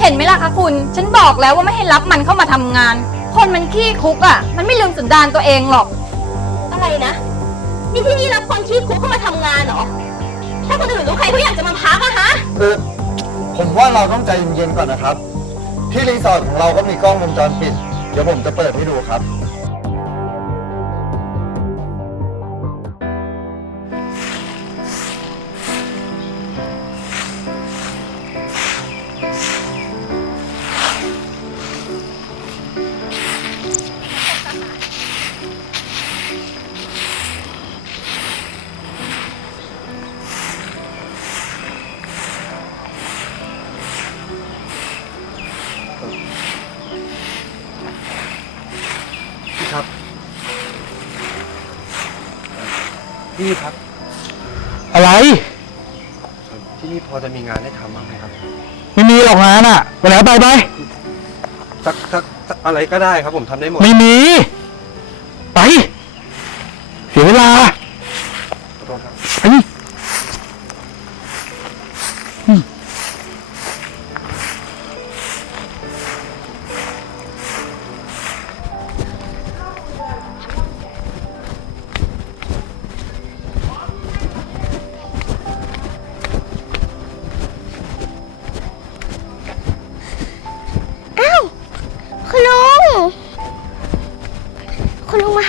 เห็นไหมล่ะคะคุณ ฉันบอกแล้วว่าไม่ให้รับมันเข้ามาทํางาน คนมันขี้คุกอ่ะมันไม่ลืมสุนดานตัวเองหรอกอะไรนะนี่ที่นี่รับคนขี้คุกเข้ามาทํางานหรอ ถ้าคนอื่นรู้ใครเขาอยากจะมาพักอะฮะคือผมว่าเราต้องใจเย็นๆก่อนนะครับ ที่รีสอร์ทของเราก็มีกล้องวงจรปิด เดี๋ยวผมจะเปิดให้ดูครับพี่ครับ อะไร ที่นี่พอจะมีงานให้ทำบ้างไหมครับ ไม่มีหรอกงานอ่ะ ไปแล้วไปไปสักสักอะไรก็ได้ครับผมทำได้หมด ไม่มี ไป เสียเวลาขอโทษ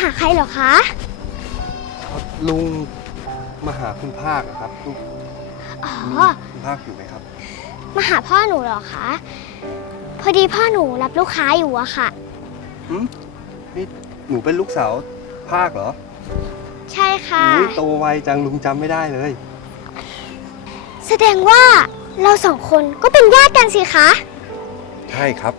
หาใครเหรอคะ ลุง มาหาคุณภาคครับลุงคุณภาคอยู่ไหมครับ มาหาพ่อหนูเหรอคะ พอดีพ่อหนูรับลูกค้าอยู่อะคะ่ะนี่หนูเป็นลูกสาวภาคเหรอ ใช่ค่ะโตไวจังลุงจำไม่ได้เลย แสดงว่าเราสองคนก็เป็นญาติกันสิคะ ใช่ครับ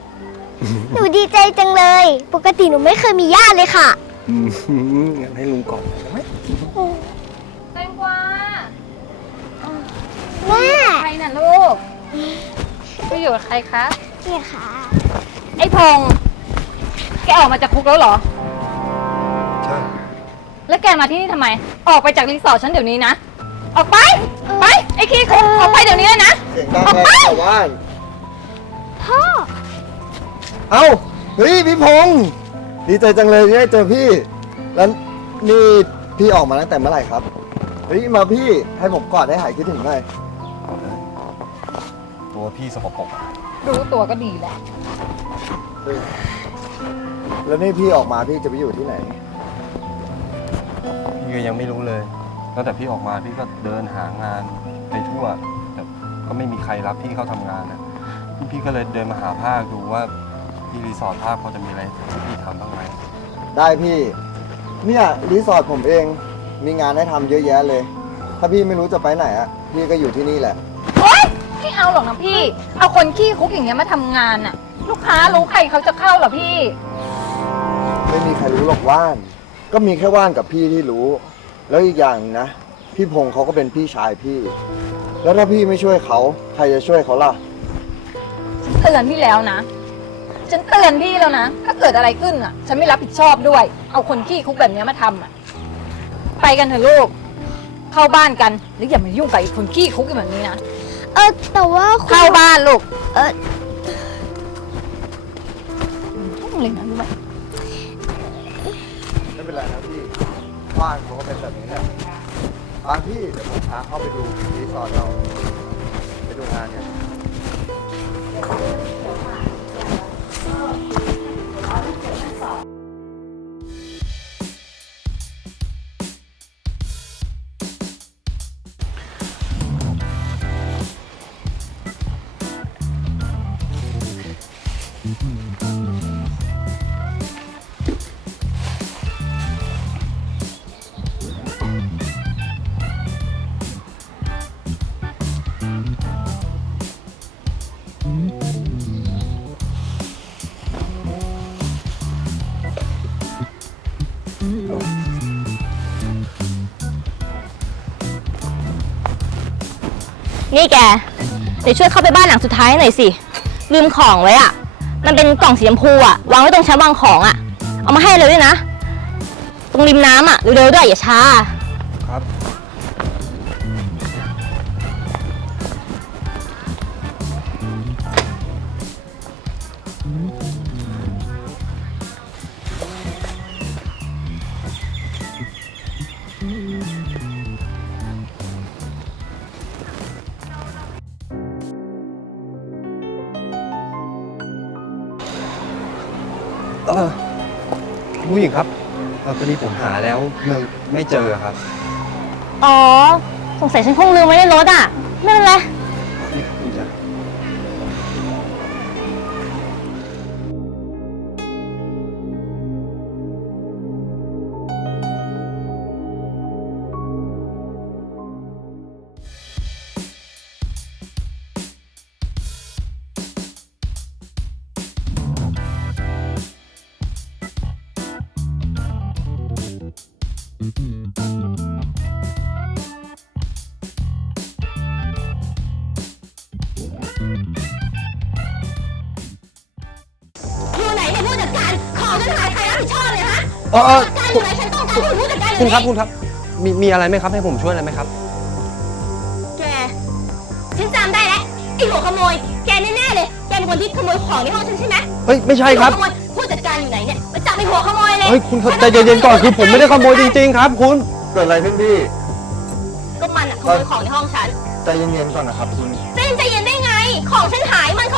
หนูดีใจจังเลย ปกติหนูไม่เคยมีญาติเลยค่ะงั้นให้ลุงกอดไหมแตงกวาแม่ใครน่ะลูกไปอยู่กับใครคะนี่ค่ะไอพงศ์แกออกมาจากคุกแล้วเหรอ ใช่ แล้วแกมาที่นี่ทำไม ออกไปจากรีสอร์ทฉันเดี๋ยวนี้นะ ออกไป ไป ไอคีคุณออกไปเดี๋ยวนี้เลยนะ ออกไปพ่อ เอ้าเฮ้ยพี่พงศ์ดีใจจังเลยที่ได้เจอพี่ แล้วนี่พี่ออกมาตั้งแต่เมื่อไหร่ครับ เฮ้ยมาพี่ให้ผมกอดได้หายคิดถึงไหมตัวพี่สปกปรกดูตัวก็ดีแหละ แล้วนี่พี่ออกมาพี่จะไปอยู่ที่ไหน พี่ยังไม่รู้เลย ตั้งแต่พี่ออกมาพี่ก็เดินหางานไปทั่ว แต่ก็ไม่มีใครรับพี่เข้าทำงานนะพี่ก็เลยเดินมาหาภาคดูว่าที่รีสอร์ทถ้าพอจะมีอะไรที่ทำบ้างไหมได้พี่ เนี่ยรีสอร์ทผมเองมีงานให้ทำเยอะแยะเลย ถ้าพี่ไม่รู้จะไปไหนอ่ะพี่ก็อยู่ที่นี่แหละ โอ๊ยพี่เอาหรอกนะพี่ เอาคนขี้คุกอย่างเงี้ยมาทำงานอ่ะ ลูกค้ารู้ใครเขาจะเข้าหรอพี่ ไม่มีใครรู้หรอกว่านก็มีแค่ว่านกับพี่ที่รู้ แล้วอีกอย่างนะพี่พง์เขาก็เป็นพี่ชายพี่ แล้วถ้าพี่ไม่ช่วยเขาใครจะช่วยเขาล่ะเตือนพี่แล้วนะฉันเตือนพี่แล้วนะ ถ้าเกิดอะไรขึ้นอ่ะ ฉันไม่รับผิดชอบด้วย เอาคนขี้คุกแบบนี้มาทําอ่ะ ไปกันเถอะลูก เข้าบ้านกันหรืออย่ามายุ่งกับคนขี้คุกแบบนี้นะ เออแต่ว่าเข้าบ้านลูก เออเลยนะรูไหมไม่เป็นไรนะพี่บ้านเขาก็เป็นแบบนี้แหละบานที่เดี๋ยวผมพาเข้าไปดูรีสอร์ทเราไปดูงานเนี่ยนี่แกไปช่วยเข้าไปบ้านหลังสุดท้ายหน่อยสิ ลืมของไว้อ่ะ มันเป็นกล่องสีชมพูอ่ะ วางไว้ตรงชั้นวางของอ่ะ เอามาให้เลยด้วยนะ ตรงริมน้ำอ่ะ เร็วๆด้วยอย่าช้าู้หญิงครับตอนนี้ผมหาแล้วเย่งไม่เจอครับ อ๋อ สงสัยฉันคงลืมไว้ในรถอ่ะ ไม่เป็นไรเออเออคุณครับคุณครับมีมีอะไรไหมครับ ให้ผมช่วยอะไรไหมครับแกฉันจำได้แล้วไอ้หัวขโมย แกแน่ๆเลยแกเป็นคนที่ขโมยของในห้องฉันใช่ไหมเฮ้ยไม่ใช่ครับผู้จัดการอยู่ไหนเนี่ยมาจับไอ้หัวขโมยเลยเฮ้ยคุณใจเย็นๆก่อนคือผมไม่ได้ขโมยจริงๆครับ คุณเกิดอะไรขึ้นพี่ก็มันขโมยของในห้องฉันใจเย็นๆก่อนนะครับคุณใจเย็นได้ไง ของฉันหายมัน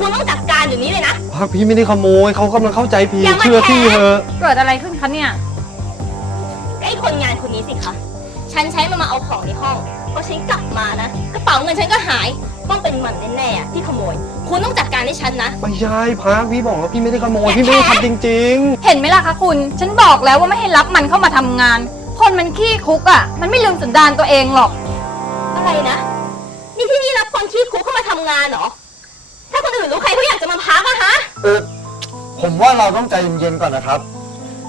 คุณต้องจัดการอยู่นี้เลยนะพักพี่ไม่ได้ขโมย เขากำลังเข้าใจพีดเชื่อพี่เถอะเกิดอะไรขึ้นคะเนี่ยไอ้คนงานคนนี้สิคะฉันใช้มันมาเอาของในห้องพอฉันกลับมานะกระเป๋าเงินฉันก็หายต้องเป็นมันแน่ๆอ่ะ ที่ขโมย คุณต้องจัดการให้ฉันนะไม่ใช่พักพี่บอกว่าพี่ไม่ได้ขโมยพี่ไม่ได้ทำจริง ๆ เห็นไหมล่ะคะคุณ ฉันบอกแล้วว่าไม่ให้รับมันเข้ามาทํางานคนมันขี้คุกอ่ะมันไม่ลืมสันดานตัวเองหรอก อะไรนะ นี่ที่นี่รับคนขี้คุกเข้ามาทํางานหรอถ้าคนอื่นรู้ใครเขาอยากจะมาพักอะฮะเออผมว่าเราต้องใจเย็นๆ ก่อนนะครับ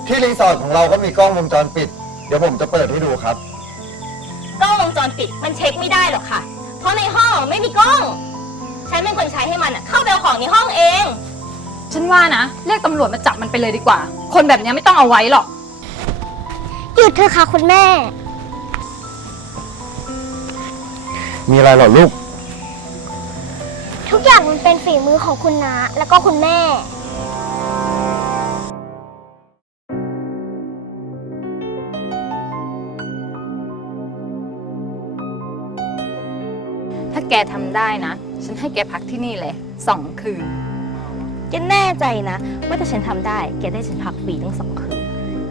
ที่รีสอร์ทของเราก็มีกล้องวงจรปิด เดี๋ยวผมจะเปิดให้ดูครับกล้องวงจรปิดมันเช็คไม่ได้หรอกค่ะ เพราะในห้องไม่มีกล้องฉันเป็นคนใช้ให้มันเข้าไปเอาของในห้องเอง ฉันว่านะเรียกตำรวจมาจับมันไปเลยดีกว่า คนแบบนี้ไม่ต้องเอาไว้หรอกหยุดเธอค่ะคุณแม่ มีอะไรหรอลูกทุกอย่างมันเป็นฝีมือของคุณนะ้าแล้วก็คุณแม่ ถ้าแกทำได้นะ ฉันให้แกพักที่นี่เลยสองคืนจกแน่ใจนะ ว่าถ้าฉันทำได้ แกได้ฉันพักฟีทั้งสองคืน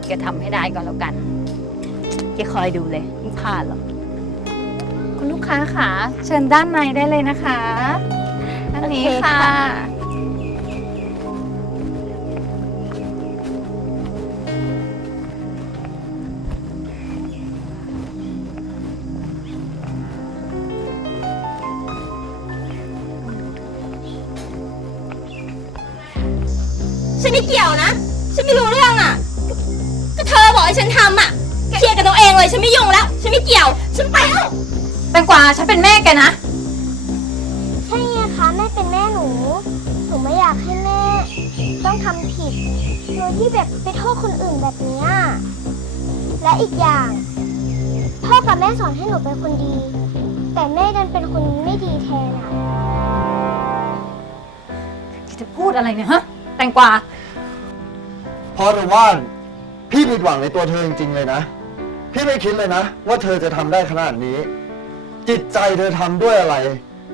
แกทำให้ได้ก่อนแล้วกันแกคอยดูเลยไม่พลาดหรอกคุณลูกค้าคะ เชิญด้านในได้เลยนะคะางนี้ค่ะฉันไม่เกี่ยวนะ ฉันไม่รู้เรื่องอ่ะ ก็เธอบอกให้ฉันทำอ่ะเคลียร์กับตัวเองเลย ฉันไม่ยุ่งแล้ว ฉันไม่เกี่ยว ฉันไปแล้วเป็นกว่า ฉันเป็นแม่แกนะากให้แม่ต้องทำผิดโดยที่แบบไปโทษคนอื่นแบบนี้ และอีกอย่างพ่อกับแม่สอนให้หนูเป็นคนดี แต่แม่ดันเป็นคนไม่ดีแทนอ่ะจะพูดอะไรเนี่ยฮะ แตงกวาพอระว่านพี่ผิดหวังในตัวเธอจริงๆเลยนะ พี่ไม่คิดเลยนะ ว่าเธอจะทำได้ขนาดนี้ จิตใจเธอทำด้วยอะไร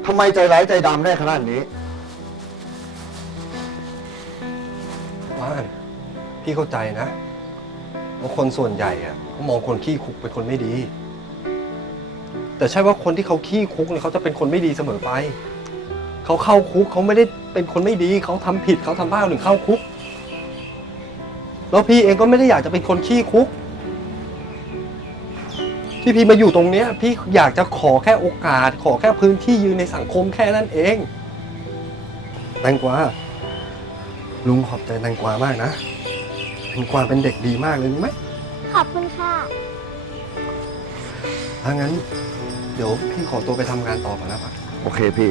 ทำไมใจร้ายใจดำได้ขนาดนี้พี่เข้าใจนะว่าคนส่วนใหญ่อะมองคนขี้คุกเป็นคนไม่ดี แต่ใช่ว่าคนที่เขาขี้คุกเนี่ยเขาจะเป็นคนไม่ดีเสมอไป เขาเข้าคุก เขาไม่ได้เป็นคนไม่ดี เขาทําผิดเขาทําบ้าหนึ่งเข้าคุก แล้วพี่เองก็ไม่ได้อยากจะเป็นคนขี้คุก ที่พี่มาอยู่ตรงเนี้ย พี่อยากจะขอแค่โอกาส ขอแค่พื้นที่ยืนในสังคมแค่นั้นเองแตงกวาลุงขอบใจแตงกวามากนะ็นความเป็นเด็กดีมากเลยไหม ขอบคุณค่ะ ถ้างั้น เดี๋ยวพี่ขอตัวไปทำงานต่อก่อนนะป่ะโอเคพี่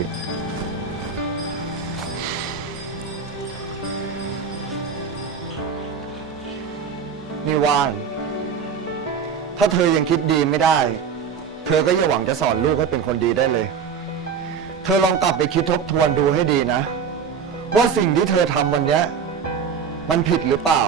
นี่ว่าน ถ้าเธอยังคิดดีไม่ได้ เธอก็อย่าหวังจะสอนลูกให้เป็นคนดีได้เลย เธอลองกลับไปคิดทบทวนดูให้ดีนะ ว่าสิ่งที่เธอทำวันนี้ มันผิดหรือเปล่า